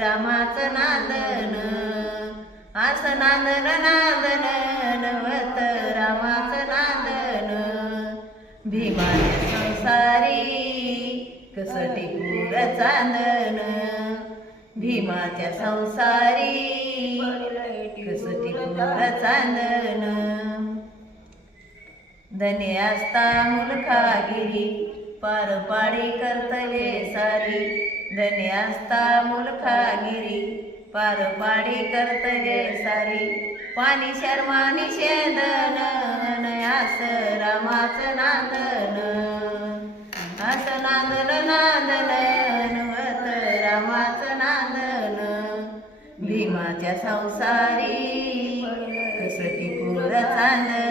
रामाचं नांदन आस नांदन नांदन नवत रामाचं नांदन. भीमाच्या संसारी कस टिकूर चांदन. भीमाच्या संसारी कस टिकूर चांदन. धने असता मुलखागिरी पार पाडी कर्तव्ये सारी धने असता मुलखागिरी पार पाडी कर्तव्ये सारी. पाणी शर्मा निषेधन आस रामाचं नांदन. आस नांदन नांदन नवत रामाचं नांदन. भीमाच्या संसारी कसटी पूर चांदन.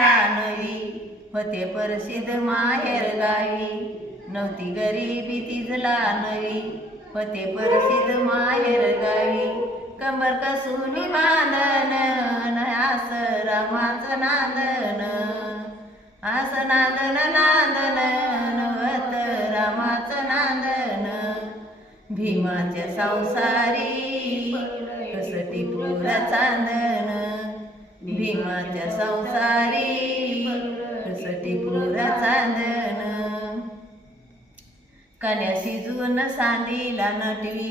नवी होते प्रसिद्ध माहेर गावी. नव्हती गरीबी तिजला नवी होते प्रसिद्ध माहेर गावी. कंबर कसुनी बांधन आस रामाच नांदन. आस नांदन नांदन होत रामाच नांदन. भीमाच्या संसारी कसटी पुरा चांदन भीमाच्या संसारी कसटी पुरा चांदन. कन्या शिजून सांडीला नटवी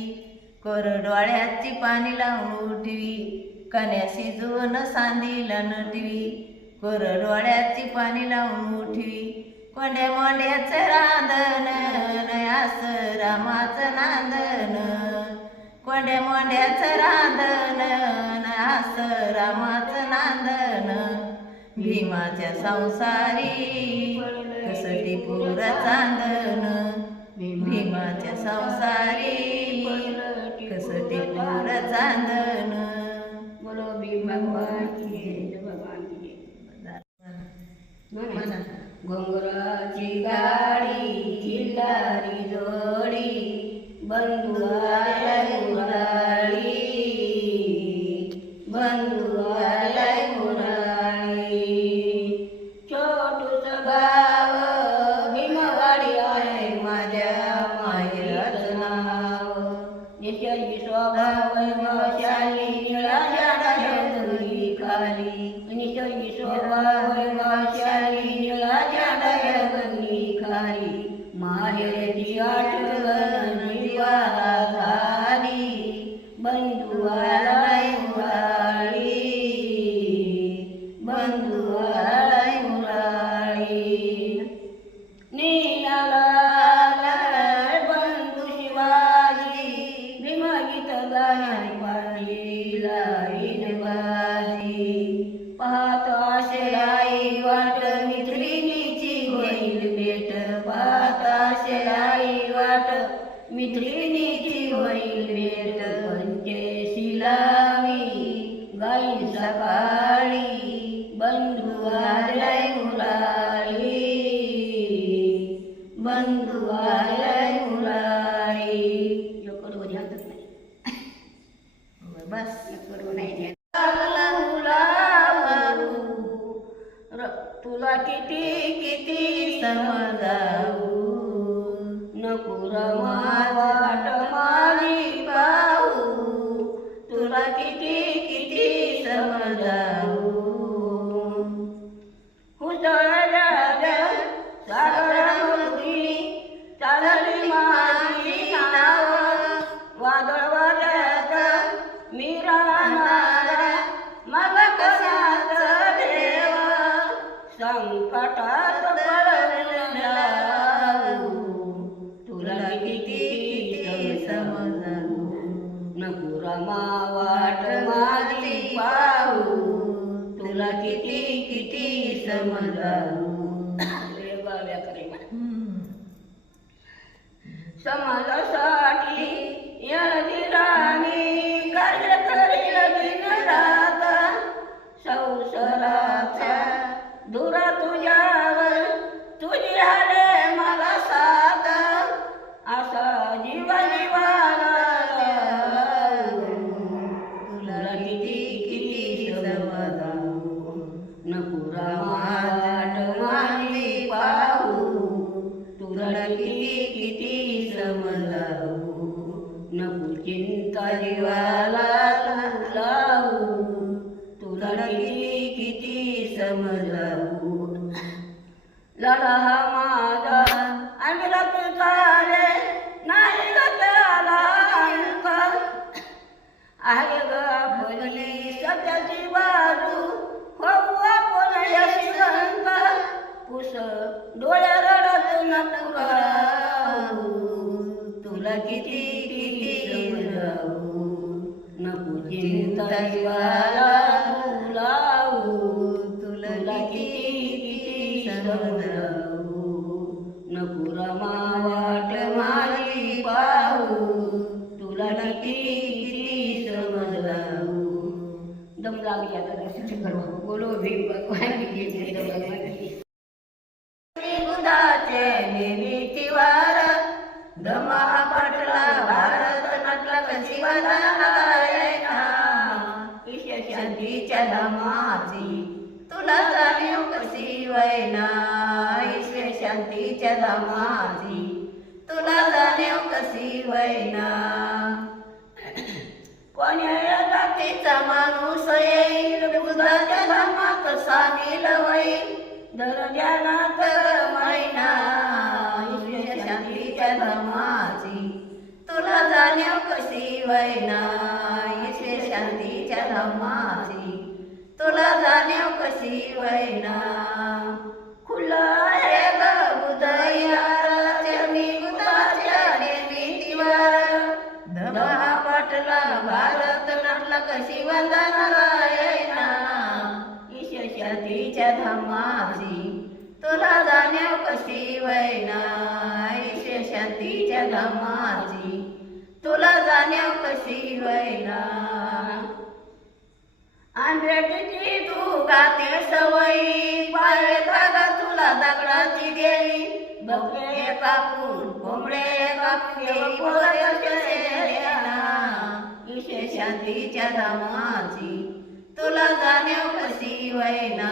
कोर डोळ्याची पाणी लावून उठवी. कन्या शिजून सांदीला नटवी कोर डोळ्याची पाणी लावून उठवी. कोंड्या मोंड्याचं रांधन आस रामाचं नांदन कोंड्या मोंड्याचं रांधन भीमाच्या संसारी कसटी पुर चांदन. भीमाच्या संसारी कसटी पुर चांदन. बोलो भीम भगवान भगवान घोंगराची गाडी किल्लारी जोडी बंधुआ मिथिलि वैवेरं जय तुला किती किती समजा 什么人 लावून लढा हा माझा आणि तुझाले नाही गला आहे ग आपली सत्याची बाजू होऊ आपण पुस डोळ्या रडत न तुला किती किती नको चिंता लागली आता दर्शन करून बोलो भी भगवान की जय भगवान की विठ्ठल तुला जाण्या कशी वैना? शांतीच्या धामाची तुला जाण्या कशी वैना? भेटीची तू गाते सवयी. पाय तुला दगडाची देई बघले कापून कोंबडे शांतीच्या धामाची तुला जाण्याव कशी वैना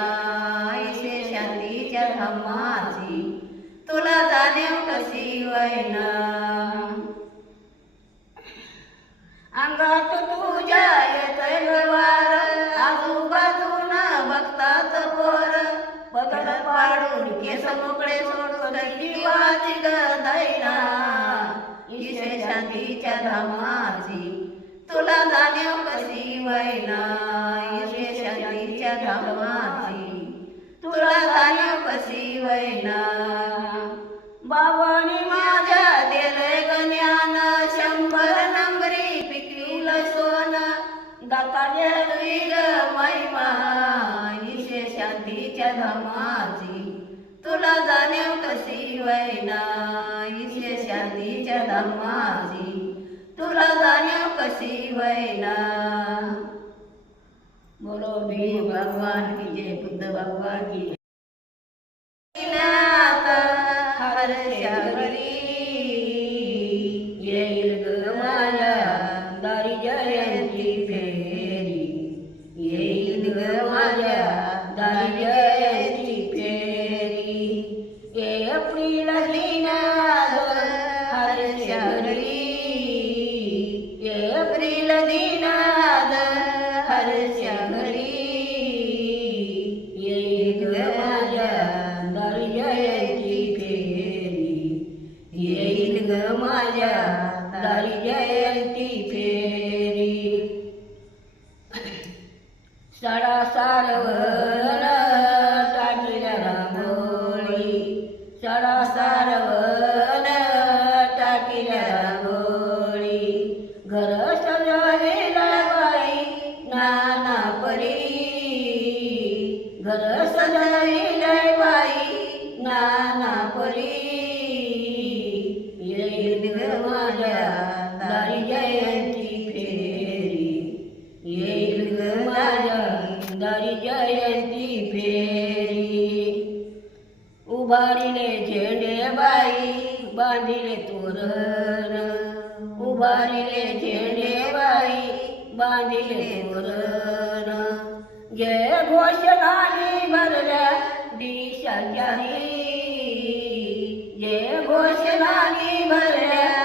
विशे शांतीच्या धामाची तुला जाण्याव कशी वैना अंगात तू मोकळे सोडून किंवा चिगदैना ईशे शांतीच्या धामाची वैना बोलो भी भगवान की அளவு झेंडे बाई बांधिले पुरण जय घोषणाने भरल्या दिशाही जय घोषणाने भरल्या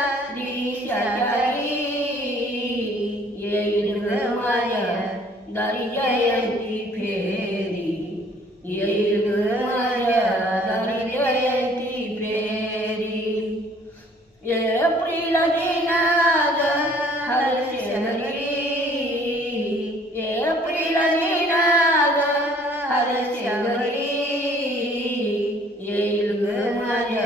Maria.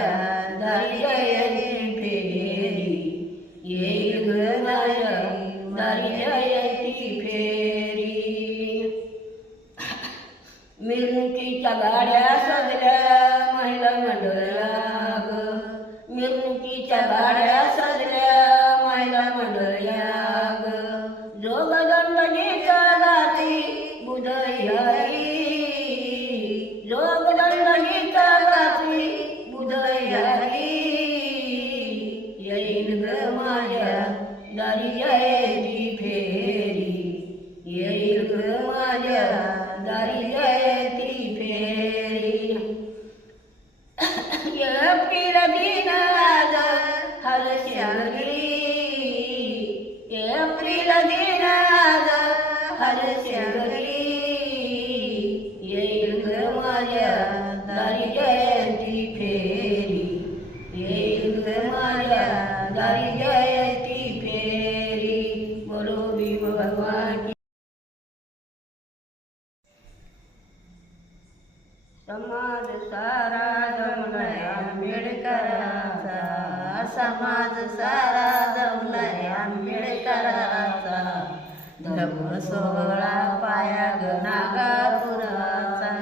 धर्म सोळा पाया नागापुराचा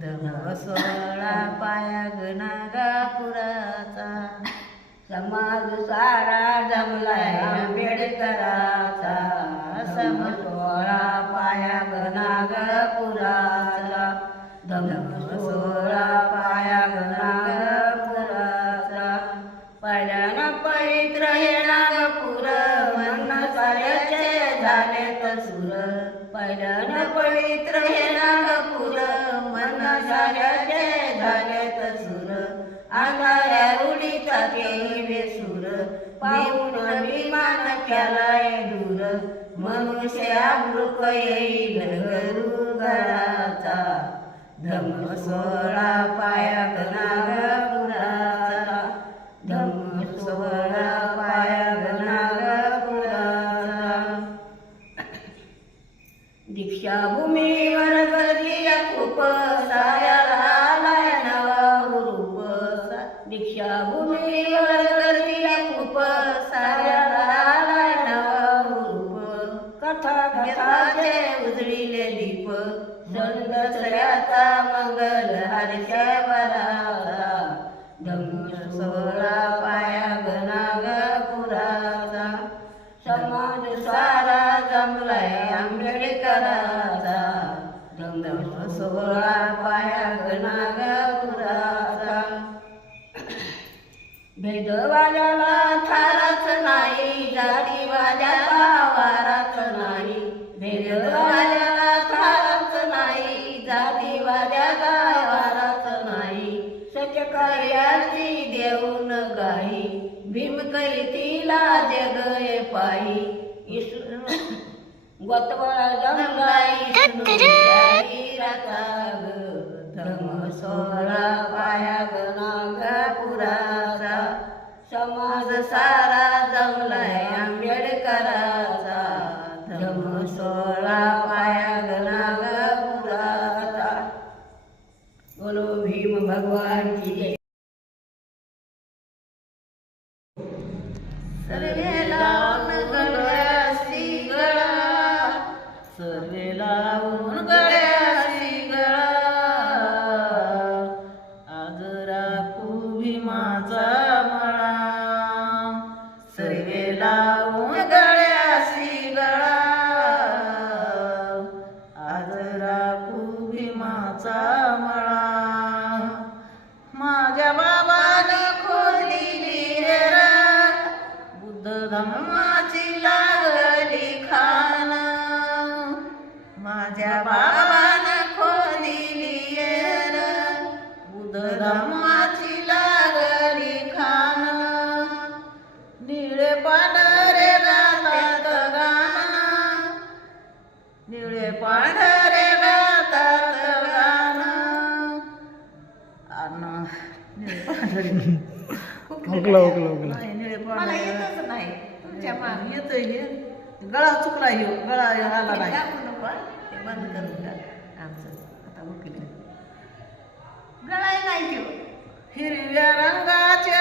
धम सोळा पाया नागापुराचा समाज सारा जमलाय आंबेडकराचा सम सोळा पाया नागापुरा पाहून विमान त्यालाय दूर. मनुष्या मृक येईल घरू घराचा. धम सोळा पाया घरा मंद सगळ्याचा तिला जगय पायी गोतवाला गंगाई धम सोळा पाया गणांग पुराचा समाज सारा जमलाय. निळे पांढरे हुकला हुकला हुकला निळे मला येतच नाही. तुमच्या माग. येतोय हे गळा चुकला हे गळा आला नाही. ते बंद करून आमचं. आता हुकलं गळा नाही हिरव्या रंगाच्या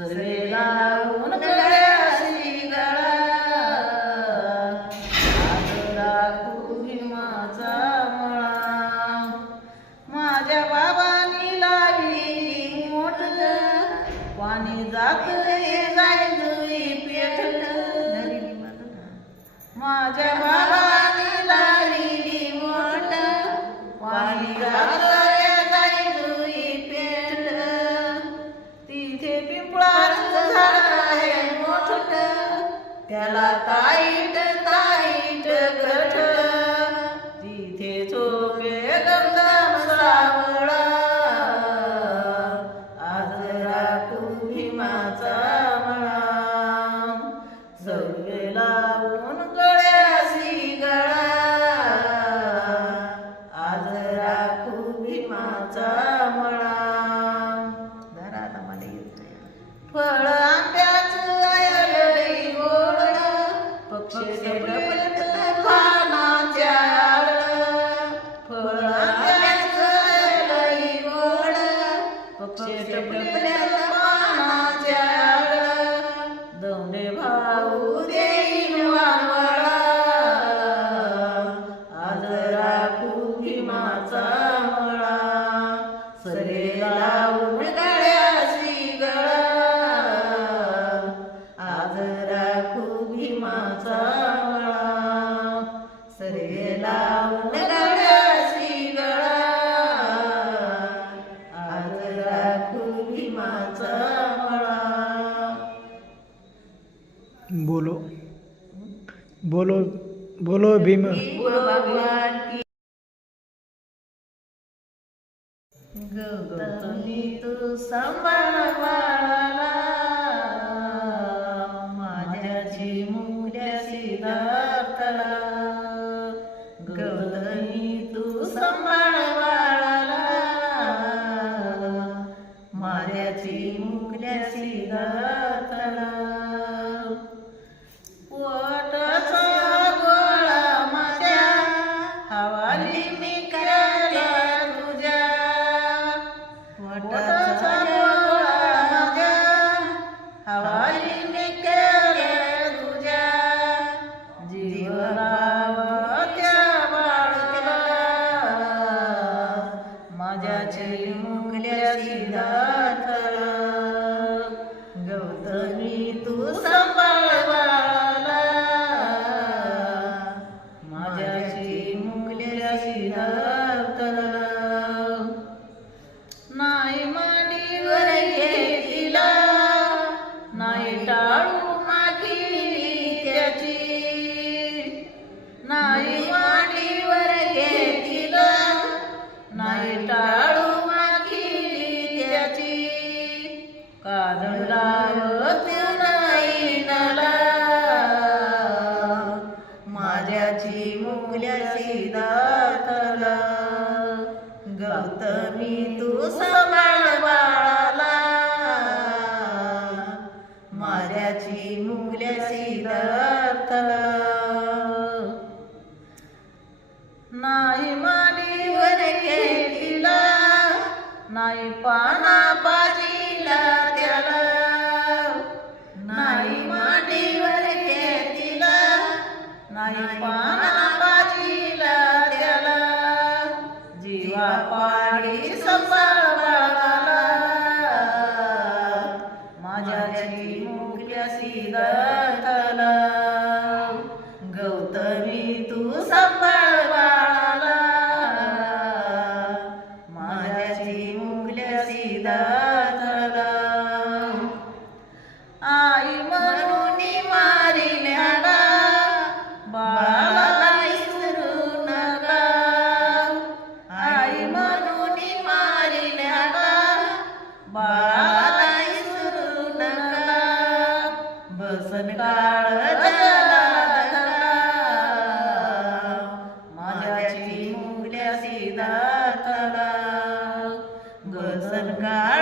Madre Jagannatha तू सांभाळ ಗಾ